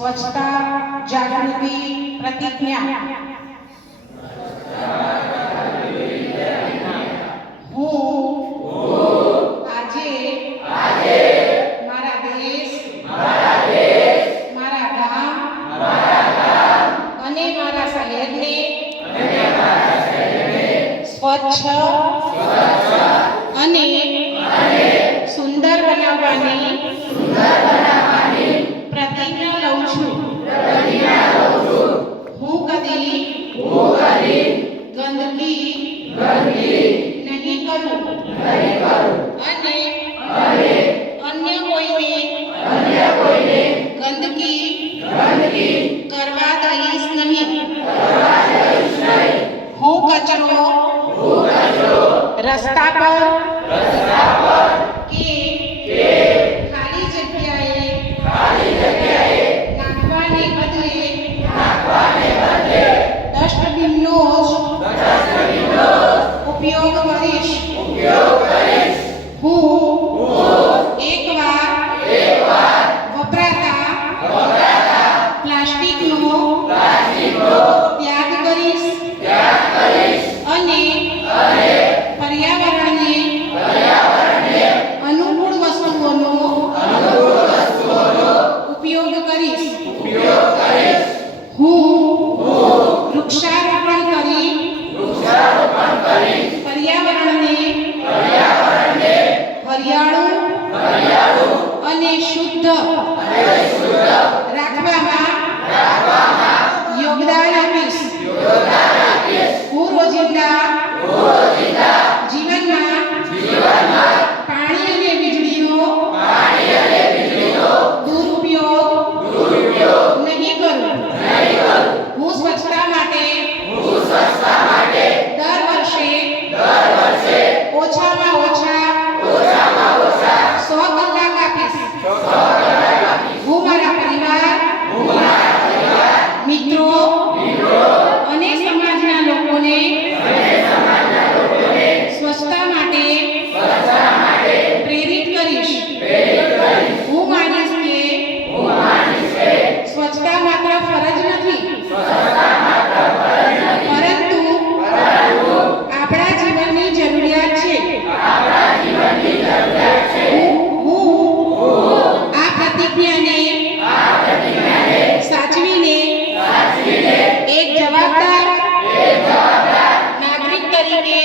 સ્વચ્છતા જાગૃતિ પ્રતિજ્ઞા। હું આજે મારા દેશ, મારા ગામ અને મારા શહેરને સ્વચ્છ અને સુંદર બનાવવાની પ્રતિજ્ઞા લઉં છું। હું કદી ગંદકી નહીં કરું અને અન્ય કોઈને ગંદકી કરવા દઈશ નહીં। હું કચરો રસ્તા પર કે ખાલી જગ્યાએ નાખવાને બદલે ડસ્ટબિનનો ઉપયોગ કરીશ। હું એકવાર વપરાતા પ્લાસ્ટિકનો ત્યાગ કરીશ અને પર્યાવરણને અનુકૂળ વસ્તુઓનો ઉપયોગ કરીશ। હું વૃક્ષારોપણ કરી પર્યાવરણને હરિયાળું અને શુદ્ધ રાખવામાં યોગદાન આપીશ। હું રોજિંદા જીવનમાં પાણી અને વીજળીનો દુરુપયોગ નહીં કરું। હું સ્વચ્છતા માટે દર વર્ષે ઓછામાં ઓછા 100 કલાક આપીશ। હું મારા પરિવાર, મિત્રો અને સમાજના લોકોને સ્વચ્છતા માટે પ્રેરિત કરીશ। હું માનીશ કે સ્વચ્છતા માત્ર ફરજ નથી, પરંતુ આપણા જીવનની જરૂરિયાત છે। હું આ પ્રતિજ્ઞાને સાચવીને એક જવાબદાર નાગરિક તરીકે